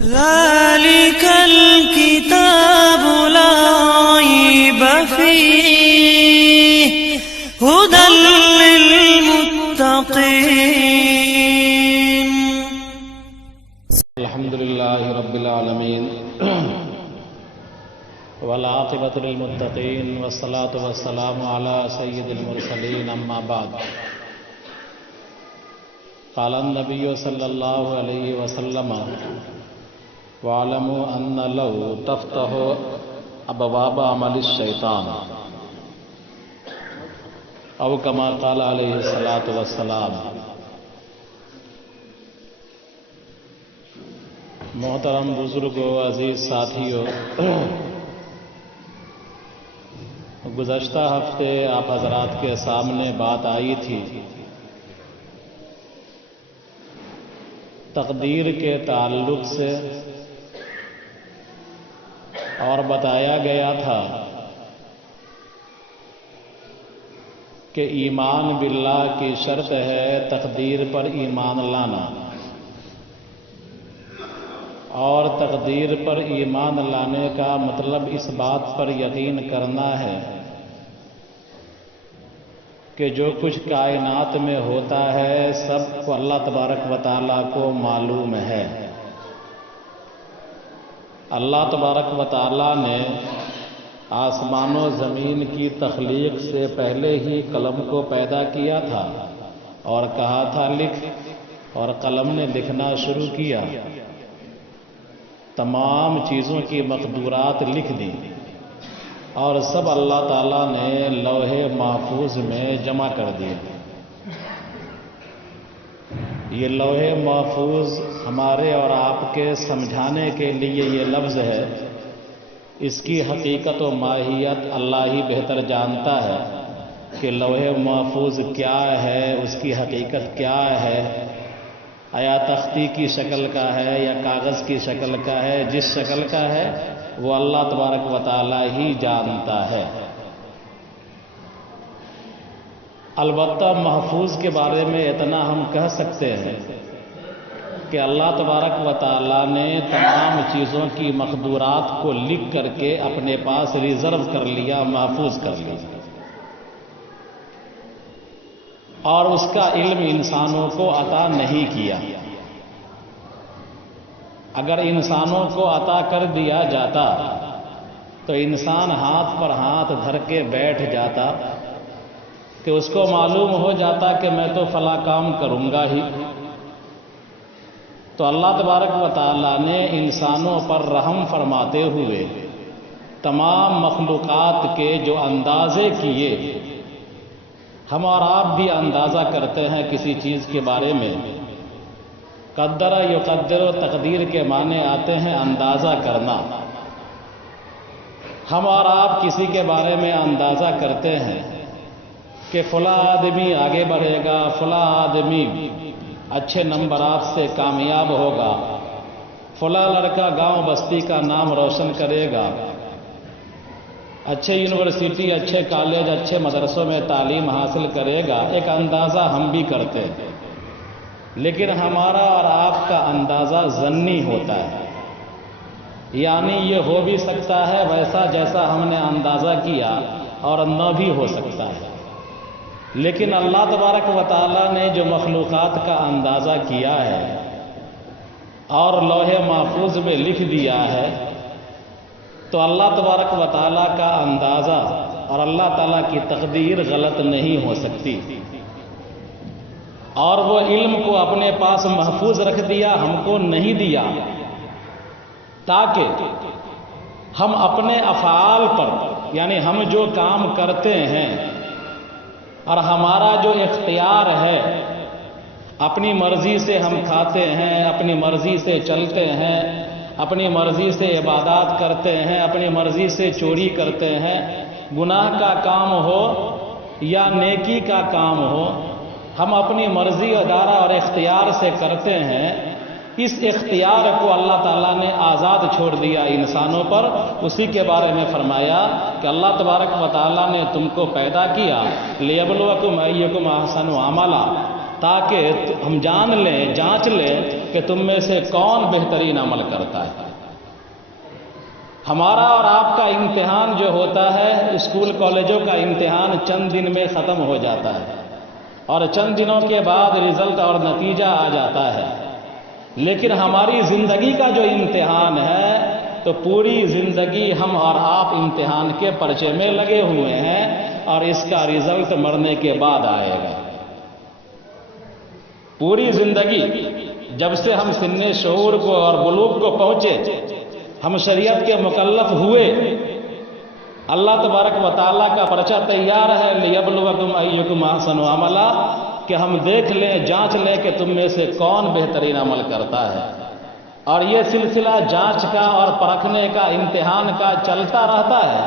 ذلك الكتاب لا ريب فيه هدى للمتقين. الحمد لله رب العالمين والعاقبة للمتقين والصلاة والسلام على سيد المرسلين. أما بعد، قال النبي صلى الله عليه وسلم: وَاعْلَمُوا أَنَّ لَوْ تَفْتَحُ أَبْوَابَ عَمَلِ الشَّيْطَانِ أو كما قال عليه الصلاة والسلام. محترم بزرگوں، عزیز ساتھیوں، گزشتہ ہفتے آپ حضرات کے سامنے بات آئی تھی تقدیر کے تعلق سے، اور بتایا گیا تھا کہ ایمان باللہ کی شرط ہے تقدیر پر ایمان لانا، اور تقدیر پر ایمان لانے کا مطلب اس بات پر یقین کرنا ہے کہ جو کچھ کائنات میں ہوتا ہے سب کو اللہ تبارک و تعالیٰ کو معلوم ہے. اللہ تبارک و تعالیٰ نے آسمان و زمین کی تخلیق سے پہلے ہی قلم کو پیدا کیا تھا اور کہا تھا لکھ، اور قلم نے لکھنا شروع کیا. تمام چیزوں کی مقدورات لکھ دی اور سب اللہ تعالیٰ نے لوح محفوظ میں جمع کر دیا. یہ لوح محفوظ ہمارے اور آپ کے سمجھانے کے لیے یہ لفظ ہے، اس کی حقیقت و ماہیت اللہ ہی بہتر جانتا ہے کہ لوح محفوظ کیا ہے، اس کی حقیقت کیا ہے. آیا تختی کی شکل کا ہے یا کاغذ کی شکل کا ہے؟ جس شکل کا ہے وہ اللہ تبارک و تعالیٰ ہی جانتا ہے. البتہ محفوظ کے بارے میں اتنا ہم کہہ سکتے ہیں کہ اللہ تبارک و تعالیٰ نے تمام چیزوں کی مقدورات کو لکھ کر کے اپنے پاس ریزرو کر لیا، محفوظ کر لیا، اور اس کا علم انسانوں کو عطا نہیں کیا. اگر انسانوں کو عطا کر دیا جاتا تو انسان ہاتھ پر ہاتھ دھر کے بیٹھ جاتا کہ اس کو معلوم ہو جاتا کہ میں تو فلاں کام کروں گا ہی. تو اللہ تبارک و تعالیٰ نے انسانوں پر رحم فرماتے ہوئے تمام مخلوقات کے جو اندازے کیے، ہم اور آپ بھی اندازہ کرتے ہیں کسی چیز کے بارے میں. قدر یقدر و تقدیر کے معنی آتے ہیں اندازہ کرنا. ہم اور آپ کسی کے بارے میں اندازہ کرتے ہیں کہ فلاں آدمی آگے بڑھے گا، فلاں آدمی اچھے نمبرات سے کامیاب ہوگا، فلاں لڑکا گاؤں بستی کا نام روشن کرے گا، اچھے یونیورسٹی، اچھے کالج، اچھے مدرسوں میں تعلیم حاصل کرے گا. ایک اندازہ ہم بھی کرتے ہیں، لیکن ہمارا اور آپ کا اندازہ ظنی ہوتا ہے، یعنی یہ ہو بھی سکتا ہے ویسا جیسا ہم نے اندازہ کیا اور نہ بھی ہو سکتا ہے. لیکن اللہ تبارک و تعالیٰ نے جو مخلوقات کا اندازہ کیا ہے اور لوح محفوظ میں لکھ دیا ہے، تو اللہ تبارک و تعالیٰ کا اندازہ اور اللہ تعالیٰ کی تقدیر غلط نہیں ہو سکتی. اور وہ علم کو اپنے پاس محفوظ رکھ دیا، ہم کو نہیں دیا، تاکہ ہم اپنے افعال پر، یعنی ہم جو کام کرتے ہیں اور ہمارا جو اختیار ہے، اپنی مرضی سے ہم کھاتے ہیں، اپنی مرضی سے چلتے ہیں، اپنی مرضی سے عبادات کرتے ہیں، اپنی مرضی سے چوری کرتے ہیں، گناہ کا کام ہو یا نیکی کا کام ہو، ہم اپنی مرضی ادارہ اور اختیار سے کرتے ہیں. اس اختیار کو اللہ تعالیٰ نے آزاد چھوڑ دیا انسانوں پر. اسی کے بارے میں فرمایا کہ اللہ تبارک و تعالیٰ نے تم کو پیدا کیا لیبلوکم ایکم احسن عملا، تاکہ ہم جان لیں، جانچ لیں کہ تم میں سے کون بہترین عمل کرتا ہے۔ ہمارا اور آپ کا امتحان جو ہوتا ہے، اسکول کالجوں کا امتحان چند دن میں ختم ہو جاتا ہے اور چند دنوں کے بعد رزلٹ اور نتیجہ آ جاتا ہے، لیکن ہماری زندگی کا جو امتحان ہے تو پوری زندگی ہم اور آپ امتحان کے پرچے میں لگے ہوئے ہیں اور اس کا رزلٹ مرنے کے بعد آئے گا۔ پوری زندگی جب سے ہم سن شعور کو اور بلوغ کو پہنچے، ہم شریعت کے مکلف ہوئے، اللہ تبارک و تعالیٰ کا پرچہ تیار ہے لِيَبْلُوَكُمْ أَيُّكُمْ أَحْسَنُ عَمَلًا، کہ ہم دیکھ لیں، جانچ لیں کہ تم میں سے کون بہترین عمل کرتا ہے۔ اور یہ سلسلہ جانچ کا اور پرکھنے کا، امتحان کا چلتا رہتا ہے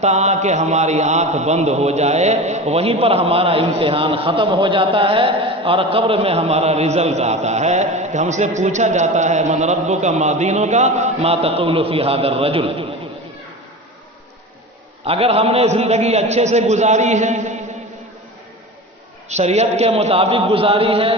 تاکہ ہماری آنکھ بند ہو جائے، وہیں پر ہمارا امتحان ختم ہو جاتا ہے اور قبر میں ہمارا رزلٹ آتا ہے کہ ہم سے پوچھا جاتا ہے من ربک ما دینک ما تقول فی ھذا الرجل۔ اگر ہم نے زندگی اچھے سے گزاری ہے، شریعت کے مطابق گزاری ہے،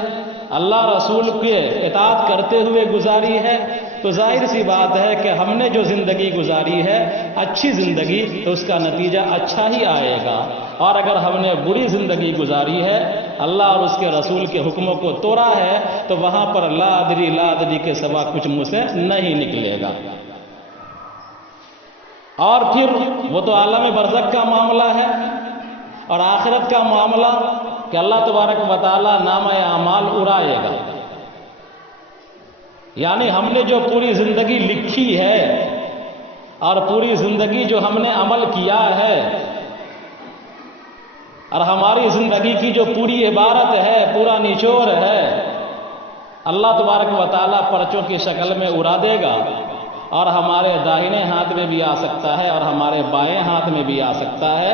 اللہ رسول کے اطاعت کرتے ہوئے گزاری ہے، تو ظاہر سی بات ہے کہ ہم نے جو زندگی گزاری ہے اچھی زندگی، تو اس کا نتیجہ اچھا ہی آئے گا۔ اور اگر ہم نے بری زندگی گزاری ہے، اللہ اور اس کے رسول کے حکموں کو توڑا ہے، تو وہاں پر لا ادری کے سوا کچھ منہ سے نہیں نکلے گا۔ اور پھر وہ تو عالم برزخ کا معاملہ ہے اور آخرت کا معاملہ کہ اللہ تبارک و تعالیٰ نامہ اعمال اڑائے گا۔ یعنی ہم نے جو پوری زندگی لکھی ہے اور پوری زندگی جو ہم نے عمل کیا ہے اور ہماری زندگی کی جو پوری عبارت ہے، پورا نچوڑ ہے، اللہ تبارک و تعالیٰ پرچوں کی شکل میں اڑا دے گا، اور ہمارے داہنے ہاتھ میں بھی آ سکتا ہے اور ہمارے بائیں ہاتھ میں بھی آ سکتا ہے۔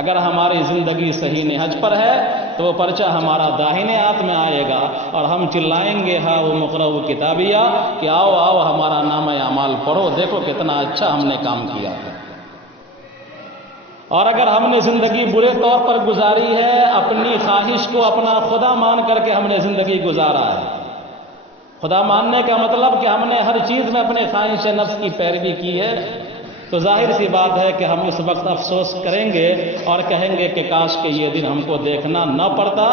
اگر ہماری زندگی صحیح نہج پر ہے تو وہ پرچہ ہمارا داہنے ہاتھ میں آئے گا اور ہم چلائیں گے ہاں وہ مقرؤ کتابیہ، کہ آؤ آؤ ہمارا نامہ اعمال پڑھو، دیکھو کتنا اچھا ہم نے کام کیا ہے۔ اور اگر ہم نے زندگی برے طور پر گزاری ہے، اپنی خواہش کو اپنا خدا مان کر کے ہم نے زندگی گزارا ہے، خدا ماننے کا مطلب کہ ہم نے ہر چیز میں اپنے خواہش نفس کی پیروی کی ہے، تو ظاہر سی بات ہے کہ ہم اس وقت افسوس کریں گے اور کہیں گے کہ کاش کہ یہ دن ہم کو دیکھنا نہ پڑتا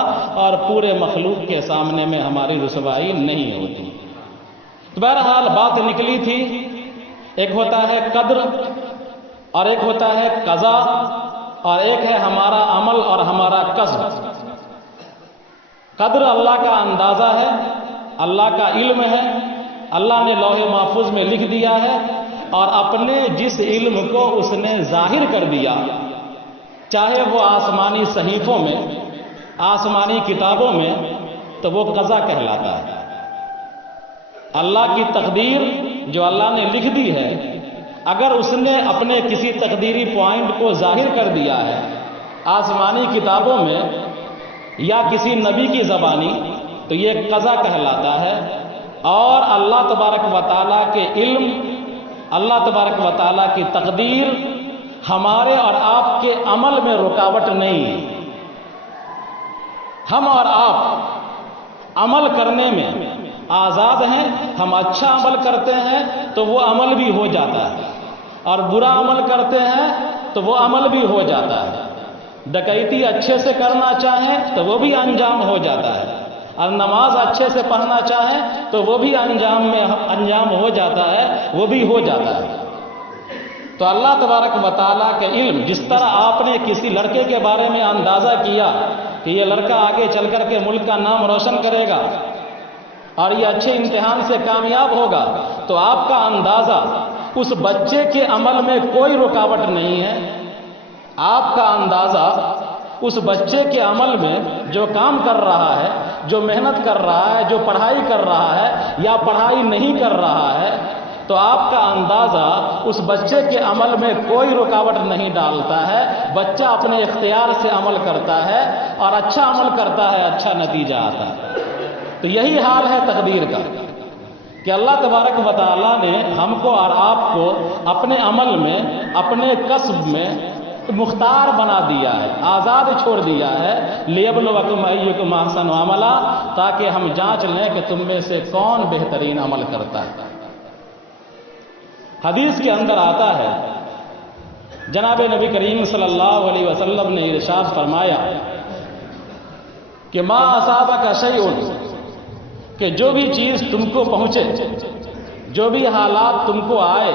اور پورے مخلوق کے سامنے میں ہماری رسوائی نہیں ہوتی۔ تو بہرحال بات نکلی تھی، ایک ہوتا ہے قدر اور ایک ہوتا ہے قضا اور ایک ہے ہمارا عمل اور ہمارا کسب۔ قدر اللہ کا اندازہ ہے، اللہ کا علم ہے، اللہ نے لوح محفوظ میں لکھ دیا ہے اور اپنے جس علم کو اس نے ظاہر کر دیا، چاہے وہ آسمانی صحیفوں میں، آسمانی کتابوں میں، تو وہ قضا کہلاتا ہے۔ اللہ کی تقدیر جو اللہ نے لکھ دی ہے، اگر اس نے اپنے کسی تقدیری پوائنٹ کو ظاہر کر دیا ہے آسمانی کتابوں میں یا کسی نبی کی زبانی، تو یہ قضا کہلاتا ہے۔ اور اللہ تبارک و تعالیٰ کے علم، اللہ تبارک و تعالیٰ کی تقدیر ہمارے اور آپ کے عمل میں رکاوٹ نہیں ہے۔ ہم اور آپ عمل کرنے میں آزاد ہیں، ہم اچھا عمل کرتے ہیں تو وہ عمل بھی ہو جاتا ہے، اور برا عمل کرتے ہیں تو وہ عمل بھی ہو جاتا ہے۔ ڈکیتی اچھے سے کرنا چاہیں تو وہ بھی انجام ہو جاتا ہے، اور نماز اچھے سے پڑھنا چاہیں تو وہ بھی انجام ہو جاتا ہے، وہ بھی ہو جاتا ہے۔ تو اللہ تبارک و تعالیٰ کے علم، جس طرح آپ نے کسی لڑکے کے بارے میں اندازہ کیا کہ یہ لڑکا آگے چل کر کے ملک کا نام روشن کرے گا اور یہ اچھے امتحان سے کامیاب ہوگا، تو آپ کا اندازہ اس بچے کے عمل میں کوئی رکاوٹ نہیں ہے۔ آپ کا اندازہ اس بچے کے عمل میں جو کام کر رہا ہے، جو محنت کر رہا ہے، جو پڑھائی کر رہا ہے یا پڑھائی نہیں کر رہا ہے، تو آپ کا اندازہ اس بچے کے عمل میں کوئی رکاوٹ نہیں ڈالتا ہے۔ بچہ اپنے اختیار سے عمل کرتا ہے اور اچھا عمل کرتا ہے، اچھا نتیجہ آتا ہے۔ تو یہی حال ہے تقدیر کا کہ اللہ تبارک و تعالیٰ نے ہم کو اور آپ کو اپنے عمل میں، اپنے کسب میں مختار بنا دیا ہے، آزاد چھوڑ دیا ہے، لیبلوکم ایکم احسن عملا، تاکہ ہم جانچ لیں کہ تم میں سے کون بہترین عمل کرتا ہے۔ حدیث کے اندر آتا ہے، جناب نبی کریم صلی اللہ علیہ وسلم نے ارشاد فرمایا کہ ما اصابک شیء، کہ جو بھی چیز تم کو پہنچے، جو بھی حالات تم کو آئے،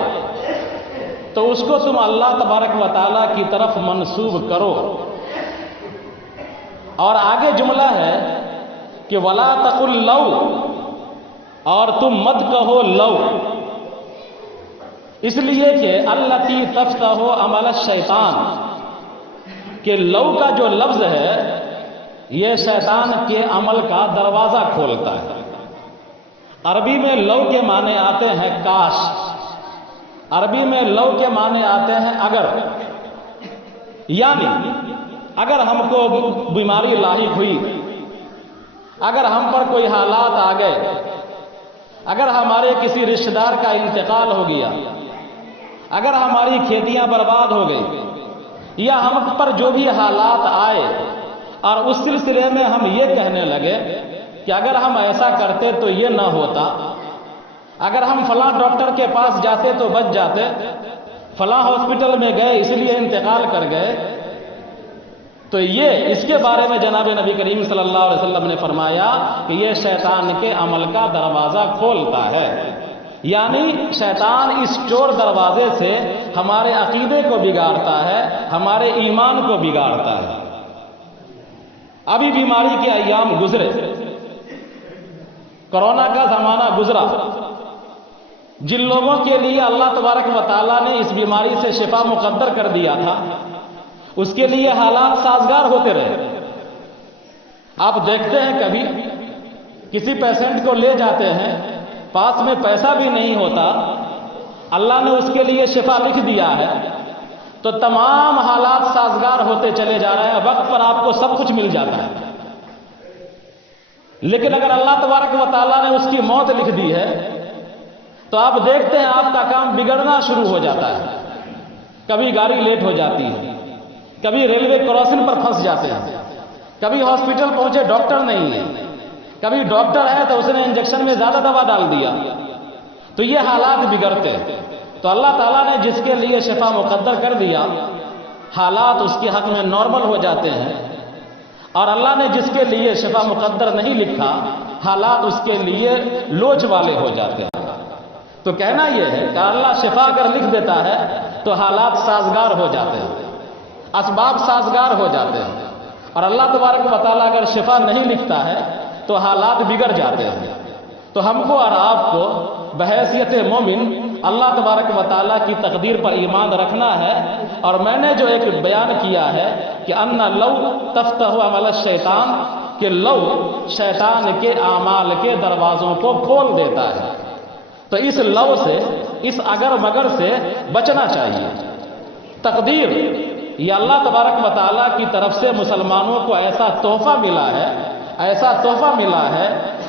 تو اس کو تم اللہ تبارک و تعالیٰ کی طرف منسوب کرو۔ اور آگے جملہ ہے کہ ولا تقل لو، اور تم مت کہو لو، اس لیے کہ التی تفتح عمل الشیطان، کہ لو کا جو لفظ ہے یہ شیطان کے عمل کا دروازہ کھولتا ہے۔ عربی میں لو کے معنی آتے ہیں کاش، عربی میں لو کے معنی آتے ہیں اگر، یعنی اگر ہم کو بیماری لاحق ہوئی، اگر ہم پر کوئی حالات آ گئے، اگر ہمارے کسی رشتہ دار کا انتقال ہو گیا، اگر ہماری کھیتیاں برباد ہو گئی، یا ہم پر جو بھی حالات آئے، اور اس سلسلے میں ہم یہ کہنے لگے کہ اگر ہم ایسا کرتے تو یہ نہ ہوتا، اگر ہم فلاں ڈاکٹر کے پاس جاتے تو بچ جاتے، فلاں ہاسپٹل میں گئے اس لیے انتقال کر گئے، تو یہ اس کے بارے میں جناب نبی کریم صلی اللہ علیہ وسلم نے فرمایا کہ یہ شیطان کے عمل کا دروازہ کھولتا ہے۔ یعنی شیطان اس چور دروازے سے ہمارے عقیدے کو بگاڑتا ہے، ہمارے ایمان کو بگاڑتا ہے۔ ابھی بیماری کے ایام گزرے، کرونا کا زمانہ گزرا، جن لوگوں کے لیے اللہ تبارک و تعالیٰ نے اس بیماری سے شفا مقدر کر دیا تھا، اس کے لیے حالات سازگار ہوتے رہے۔ آپ دیکھتے ہیں کبھی کسی پیشنٹ کو لے جاتے ہیں، پاس میں پیسہ بھی نہیں ہوتا، اللہ نے اس کے لیے شفا لکھ دیا ہے، تو تمام حالات سازگار ہوتے چلے جا رہے ہیں، وقت پر آپ کو سب کچھ مل جاتا ہے۔ لیکن اگر اللہ تبارک و تعالیٰ نے اس کی موت لکھ دی ہے تو آپ دیکھتے ہیں آپ کا کام بگڑنا شروع ہو جاتا ہے۔ کبھی گاڑی لیٹ ہو جاتی ہے، کبھی ریلوے کراسنگ پر پھنس جاتے ہیں، کبھی ہاسپٹل پہنچے ڈاکٹر نہیں ہے، کبھی ڈاکٹر ہے تو اس نے انجیکشن میں زیادہ دوا ڈال دیا، تو یہ حالات بگڑتے ہیں۔ تو اللہ تعالیٰ نے جس کے لیے شفا مقدر کر دیا، حالات اس کے حق میں نارمل ہو جاتے ہیں، اور اللہ نے جس کے لیے شفا مقدر نہیں لکھا، حالات اس کے لیے لوچ والے ہو جاتے ہیں۔ تو کہنا یہ ہے کہ اللہ شفا اگر لکھ دیتا ہے تو حالات سازگار ہو جاتے ہیں، اسباب سازگار ہو جاتے ہیں، اور اللہ تبارک و تعالیٰ اگر شفا نہیں لکھتا ہے تو حالات بگڑ جاتے ہیں۔ تو ہم کو اور آپ کو بحیثیت مومن اللہ تبارک و تعالیٰ کی تقدیر پر ایمان رکھنا ہے۔ اور میں نے جو ایک بیان کیا ہے کہ ان لو تفتح عمل الشیطان، کہ لو شیطان کے اعمال کے دروازوں کو کھول دیتا ہے، تو اس لو سے، اس اگر مگر سے بچنا چاہیے۔ تقدیر یہ اللہ تبارک و تعالیٰ کی طرف سے مسلمانوں کو ایسا تحفہ ملا ہے، ایسا تحفہ ملا ہے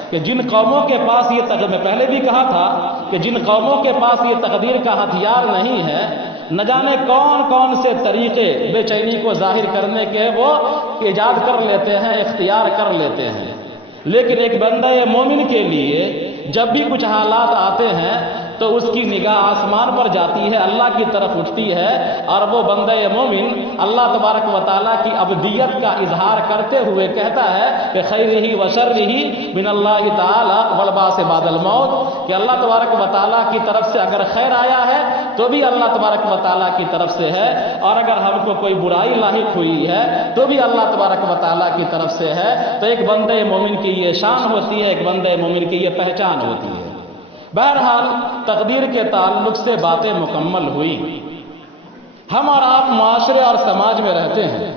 کہ جن قوموں کے پاس یہ میں پہلے بھی کہا تھا کہ جن قوموں کے پاس یہ تقدیر کا ہتھیار نہیں ہے، نہ جانے کون کون سے طریقے بے چینی کو ظاہر کرنے کے وہ ایجاد کر لیتے ہیں، اختیار کر لیتے ہیں۔ لیکن ایک بندہ مومن کے لیے جب بھی کچھ حالات آتے ہیں تو اس کی نگاہ آسمان پر جاتی ہے، اللہ کی طرف اٹھتی ہے، اور وہ بندہ مومن اللہ تبارک و تعالیٰ کی عبدیت کا اظہار کرتے ہوئے کہتا ہے کہ خیرہ و شرہ من اللہ تعالیٰ والبعث بعد الموت، کہ اللہ تبارک و تعالیٰ کی طرف سے اگر خیر آیا ہے تو بھی اللہ تبارک و تعالیٰ کی طرف سے ہے، اور اگر ہم کو کوئی برائی لاحق ہوئی ہے تو بھی اللہ تبارک و تعالیٰ کی طرف سے ہے۔ تو ایک بندہ مومن کی یہ شان ہوتی ہے، ایک بندہ مومن کی یہ پہچان ہوتی ہے۔ بہرحال تقدیر کے تعلق سے باتیں مکمل ہوئی۔ ہم اور آپ معاشرے اور سماج میں رہتے ہیں،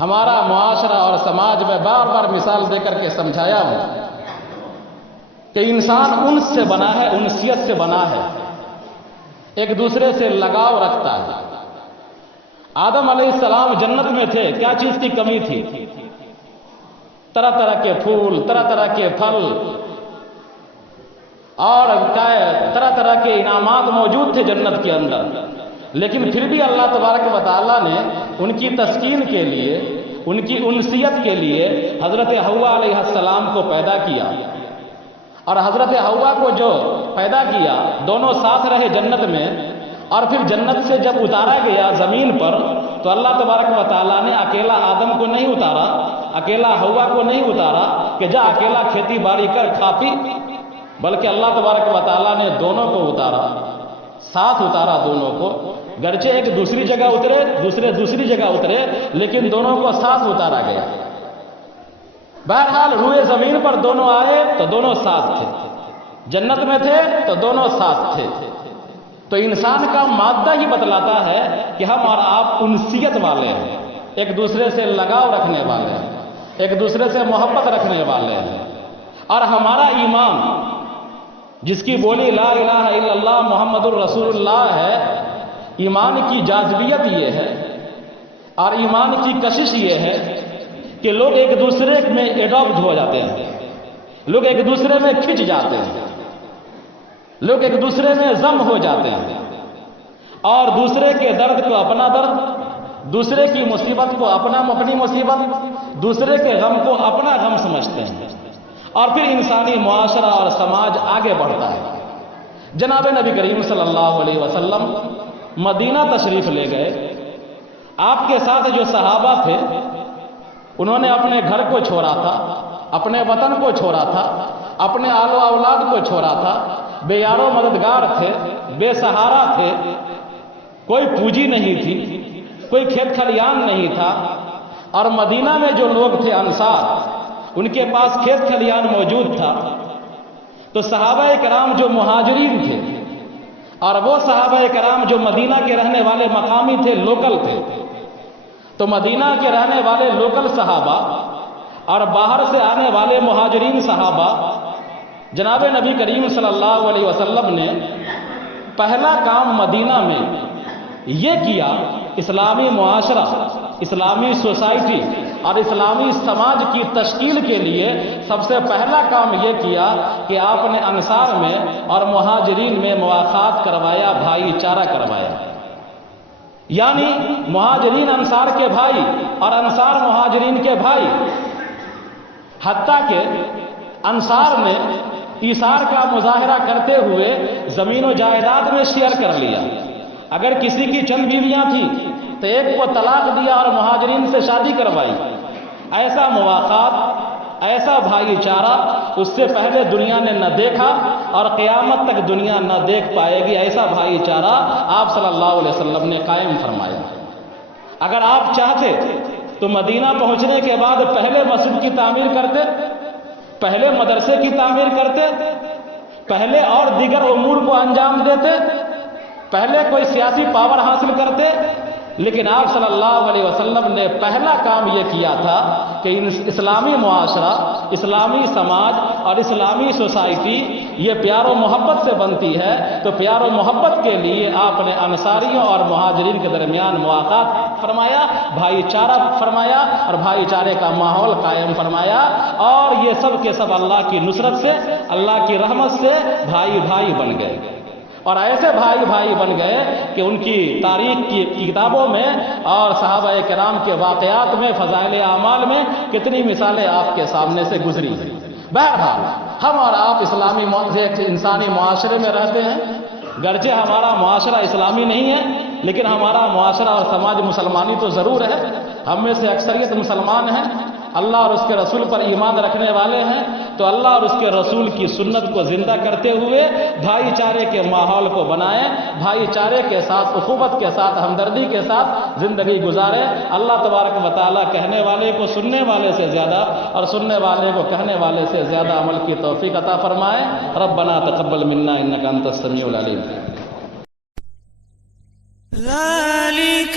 ہمارا معاشرہ اور سماج میں بار بار مثال دے کر کے سمجھایا ہوں کہ انسان انس سے بنا ہے، انسیت سے بنا ہے، ایک دوسرے سے لگاؤ رکھتا ہے۔ آدم علیہ السلام جنت میں تھے، کیا چیز کی کمی تھی؟ طرح طرح کے پھول، طرح طرح کے پھل، اور طرح طرح کے انعامات موجود تھے جنت کے اندر، لیکن پھر بھی اللہ تبارک و تعالیٰ نے ان کی تسکین کے لیے، ان کی انسیت کے لیے حضرت حوا علیہ السلام کو پیدا کیا، اور حضرت حوا کو جو پیدا کیا دونوں ساتھ رہے جنت میں، اور پھر جنت سے جب اتارا گیا زمین پر تو اللہ تبارک و تعالیٰ نے اکیلا آدم کو نہیں اتارا، اکیلا حوا کو نہیں اتارا کہ جا اکیلا کھیتی باڑی کر کھا پی، بلکہ اللہ تبارک و تعالیٰ نے دونوں کو اتارا، ساتھ اتارا دونوں کو، گرچہ ایک دوسری جگہ اترے، دوسری جگہ اترے، لیکن دونوں کو ساتھ اتارا گیا۔ بہرحال روئے زمین پر دونوں آئے تو دونوں ساتھ تھے، جنت میں تھے تو دونوں ساتھ تھے۔ تو انسان کا مادہ ہی بتلاتا ہے کہ ہم اور آپ انسیت والے ہیں، ایک دوسرے سے لگاؤ رکھنے والے ہیں، ایک دوسرے سے محبت رکھنے والے ہیں، اور ہمارا ایمان جس کی بولی لا الہ الا اللہ محمد الرسول اللہ ہے، ایمان کی جاذبیت یہ ہے اور ایمان کی کشش یہ ہے کہ لوگ ایک دوسرے میں ایڈاپٹ ہو جاتے ہیں، لوگ ایک دوسرے میں کھنچ جاتے ہیں، لوگ ایک دوسرے میں ضم ہو جاتے ہیں، اور دوسرے کے درد کو اپنا درد، دوسرے کی مصیبت کو اپنی مصیبت، دوسرے کے غم کو اپنا غم سمجھتے ہیں، اور پھر انسانی معاشرہ اور سماج آگے بڑھتا ہے۔ جناب نبی کریم صلی اللہ علیہ وسلم مدینہ تشریف لے گئے، آپ کے ساتھ جو صحابہ تھے انہوں نے اپنے گھر کو چھوڑا تھا، اپنے وطن کو چھوڑا تھا، اپنے آل و اولاد کو چھوڑا تھا، بے یار و مددگار تھے، بے سہارا تھے، کوئی پونجی نہیں تھی، کوئی کھیت کھلیان نہیں تھا، اور مدینہ میں جو لوگ تھے انصار، ان کے پاس کھیت کھلیان موجود تھا۔ تو صحابہ کرام جو مہاجرین تھے اور وہ صحابہ کرام جو مدینہ کے رہنے والے مقامی تھے، لوکل تھے، تو مدینہ کے رہنے والے لوکل صحابہ اور باہر سے آنے والے مہاجرین صحابہ، جناب نبی کریم صلی اللہ علیہ وسلم نے پہلا کام مدینہ میں یہ کیا، اسلامی معاشرہ، اسلامی سوسائٹی اور اسلامی سماج کی تشکیل کے لیے سب سے پہلا کام یہ کیا کہ آپ نے انصار میں اور مہاجرین میں مواخات کروایا، بھائی چارہ کروایا، یعنی مہاجرین انصار کے بھائی اور انصار مہاجرین کے بھائی، حتیٰ کہ انصار نے ایثار کا مظاہرہ کرتے ہوئے زمین و جائیداد میں شیئر کر لیا۔ اگر کسی کی چند بیویاں تھیں تو ایک کو طلاق دیا اور مہاجرین سے شادی کروائی۔ ایسا مواخات، ایسا بھائی چارہ اس سے پہلے دنیا نے نہ دیکھا اور قیامت تک دنیا نہ دیکھ پائے گی۔ ایسا بھائی چارہ آپ صلی اللہ علیہ وسلم نے قائم فرمایا۔ اگر آپ چاہتے تو مدینہ پہنچنے کے بعد پہلے مسجد کی تعمیر کرتے، پہلے مدرسے کی تعمیر کرتے، پہلے اور دیگر امور کو انجام دیتے، پہلے کوئی سیاسی پاور حاصل کرتے، لیکن آپ صلی اللہ علیہ وسلم نے پہلا کام یہ کیا تھا کہ اسلامی معاشرہ، اسلامی سماج اور اسلامی سوسائٹی یہ پیار و محبت سے بنتی ہے، تو پیار و محبت کے لیے آپ نے انصاریوں اور مہاجرین کے درمیان مواقعات فرمایا، بھائی چارہ فرمایا اور بھائی چارے کا ماحول قائم فرمایا، اور یہ سب کے سب اللہ کی نصرت سے، اللہ کی رحمت سے بھائی بھائی بن گئے، اور ایسے بھائی بھائی بن گئے کہ ان کی تاریخ کی کتابوں میں اور صحابہ کرام کے واقعات میں، فضائل اعمال میں کتنی مثالیں آپ کے سامنے سے گزری ہیں۔ بہرحال ہم اور آپ اسلامی انسانی معاشرے میں رہتے ہیں، گرچہ ہمارا معاشرہ اسلامی نہیں ہے، لیکن ہمارا معاشرہ اور سماج مسلمانی تو ضرور ہے۔ ہم میں سے اکثریت مسلمان ہیں، اللہ اور اس کے رسول پر ایمان رکھنے والے ہیں، تو اللہ اور اس کے رسول کی سنت کو زندہ کرتے ہوئے بھائی چارے کے ماحول کو بنائیں، بھائی چارے کے ساتھ، اخوت کے ساتھ، ہمدردی کے ساتھ زندگی گزاریں۔ اللہ تبارک و تعالیٰ کہنے والے کو سننے والے سے زیادہ اور سننے والے کو کہنے والے سے زیادہ عمل کی توفیق عطا فرمائے۔ ربنا تقبل منا انک انت السمیع العلیم۔ ذلك